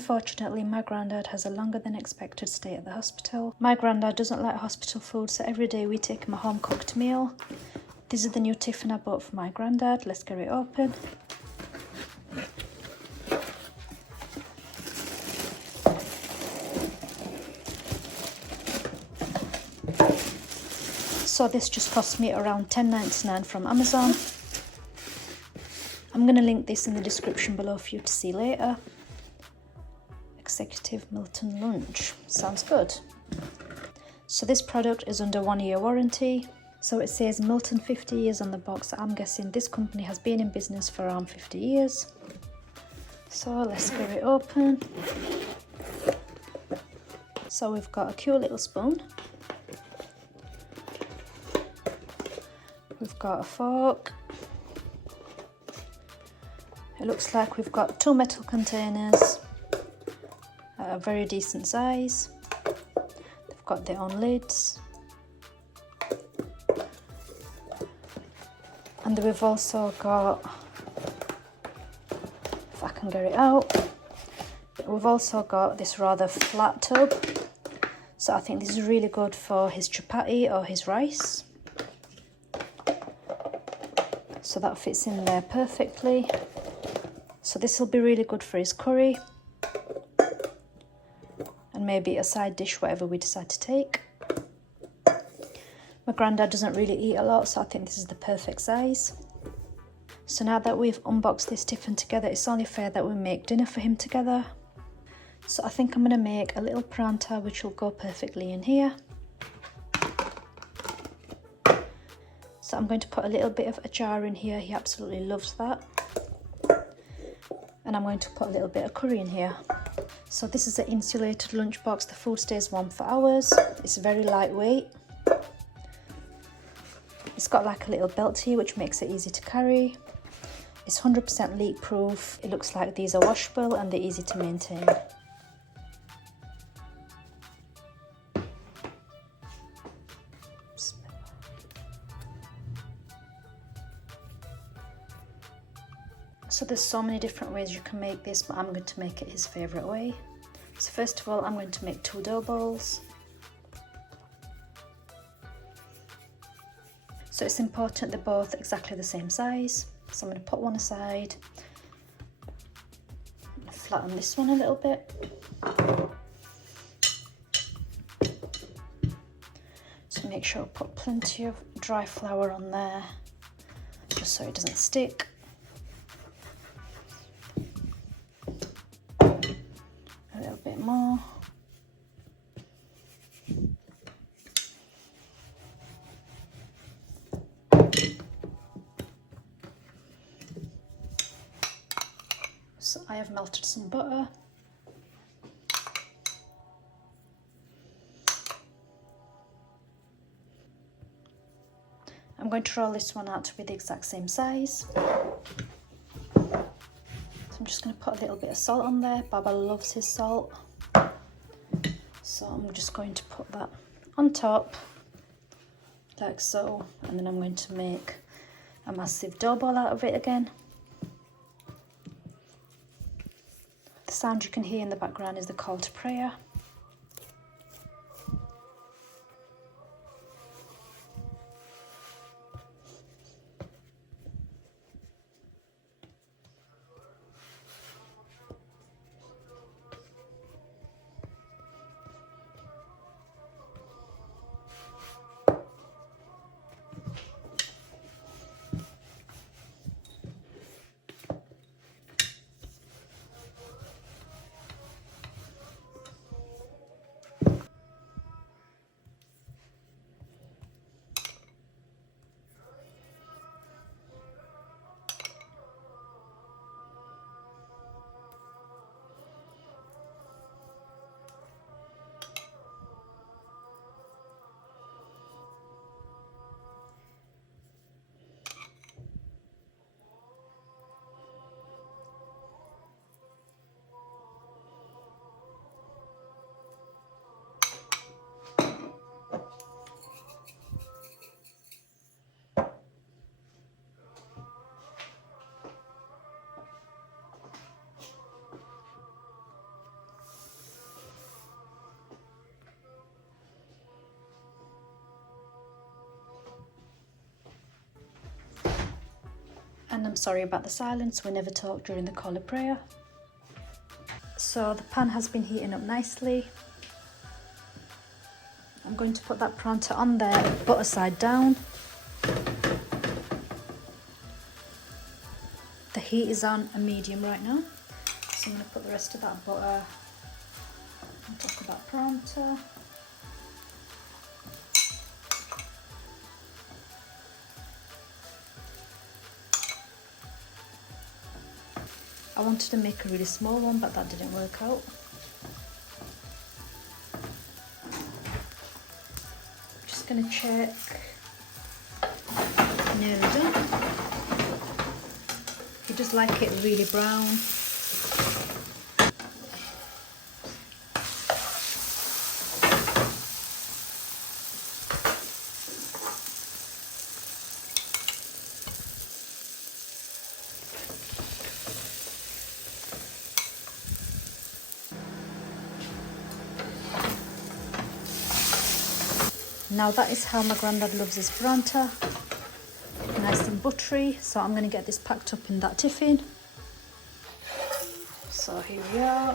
Unfortunately, my granddad has a longer than expected stay at the hospital. My granddad doesn't like hospital food, so every day we take him a home cooked meal. This is the new tiffin I bought for my granddad. Let's get it open. So this just cost me around $10.99 from Amazon. I'm going to link this in the description below for you to see later. Executive Milton Lunch. Sounds good. So this product is under 1 year warranty. So it says Milton 50 years on the box. I'm guessing this company has been in business for around 50 years. So let's get it open. So we've got a cute little spoon. We've got a fork. It looks like we've got 2 metal containers at a very decent size. They've got their own lids. And then we've also got, if I can get it out, we've also got this rather flat tub. So I think this is really good for his chapati or his rice. So that fits in there perfectly. So this will be really good for his curry. And maybe a side dish, whatever we decide to take. My granddad doesn't really eat a lot, so I think this is the perfect size. So now that we've unboxed this tiffin together, it's only fair that we make dinner for him together. So I think I'm going to make a little pranta which will go perfectly in here. So I'm going to put a little bit of achar in here. He absolutely loves that. And I'm going to put a little bit of curry in here. So this is an insulated lunchbox. The food stays warm for hours. It's very lightweight. It's got like a little belt here which makes it easy to carry. It's 100% leak proof. It looks like these are washable and they're easy to maintain. So there's so many different ways you can make this, but I'm going to make it his favourite way. So first of all, I'm going to make 2 dough balls. So it's important they're both exactly the same size. So I'm going to put one aside. I'm going to flatten this one a little bit. So make sure I put plenty of dry flour on there, just so it doesn't stick. A little bit more. So I have melted some butter. I'm going to roll this one out to be the exact same size. I'm just going to put a little bit of salt on there. Baba loves his salt. So I'm just going to put that on top, like so. And then I'm going to make a massive dough ball out of it again. The sound you can hear in the background is the call to prayer. And I'm sorry about the silence, we never talk during the call of prayer. So the pan has been heating up nicely. I'm going to put that pranta on there, butter side down. The heat is on a medium right now. So I'm going to put the rest of that butter on top of that pranta. I wanted to make a really small one, but that didn't work out. Just going to check. Nearly done. You just like it really brown. Now that is how my granddad loves his pranta, nice and buttery. So I'm going to get this packed up in that tiffin. So here we are.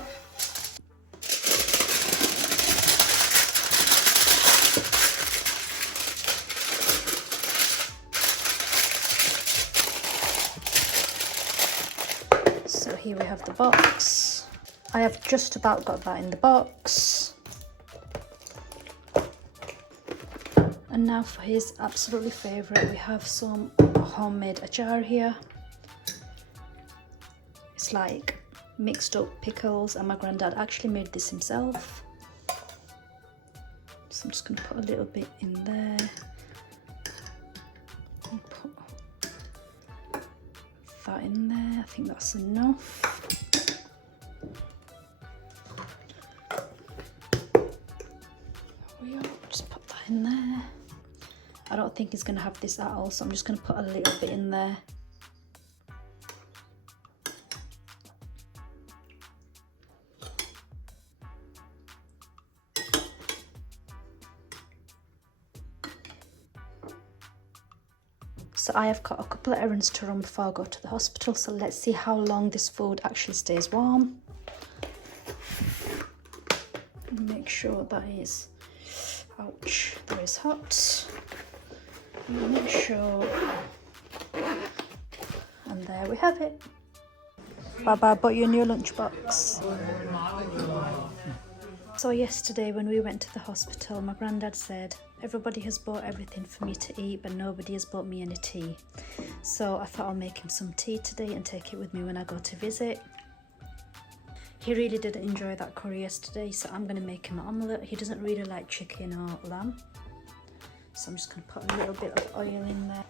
So here we have the box. I have just about got that in the box. And now for his absolutely favourite, we have some homemade achar here. It's like mixed up pickles, and my granddad actually made this himself. So I'm just going to put a little bit in there. And put that in there. I think that's enough. There we are. Just put that in there. I don't think he's going to have this at all, so I'm just going to put a little bit in there. So I have got a couple of errands to run before I go to the hospital, so let's see how long this food actually stays warm. Make sure that is, ouch, that is hot. Make sure, and there we have it. Baba, I bought you a new lunchbox. So yesterday when we went to the hospital, my granddad said, everybody has bought everything for me to eat, but nobody has bought me any tea. So I thought I'll make him some tea today and take it with me when I go to visit. He really did enjoy that curry yesterday, so I'm going to make him an omelette. He doesn't really like chicken or lamb. So I'm just going to put a little bit of oil in there.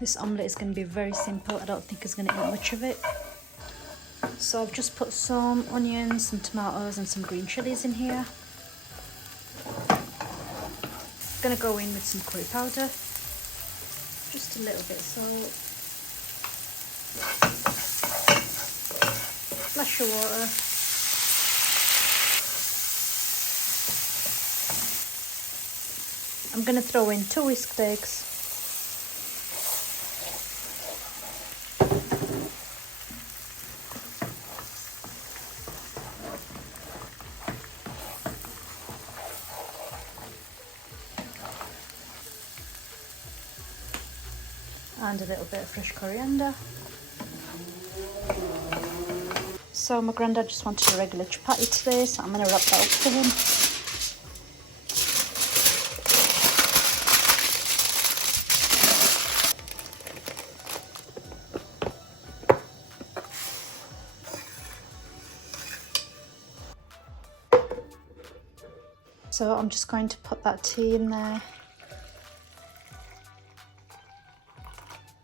This omelette is going to be very simple. I don't think he's going to eat much of it. So I've just put some onions, some tomatoes and some green chilies in here. Going to go in with some curry powder. Just a little bit of salt. Splash of water. I'm going to throw in 2 whisked eggs. And a little bit of fresh coriander. So my granddad just wanted a regular chapati today, so I'm going to wrap that up for him. So I'm just going to put that tea in there.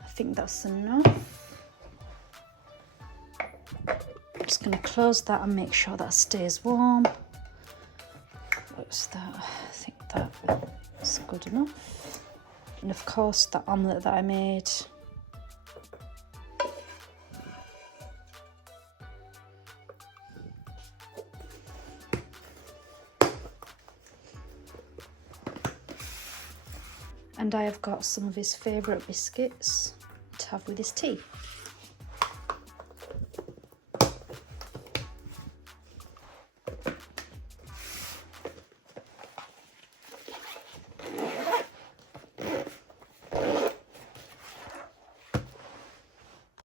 I think that's enough. I'm just going to close that and make sure that stays warm. What's that? I think that's good enough. And of course that omelette that I made. And I have got some of his favourite biscuits. to have with this tea.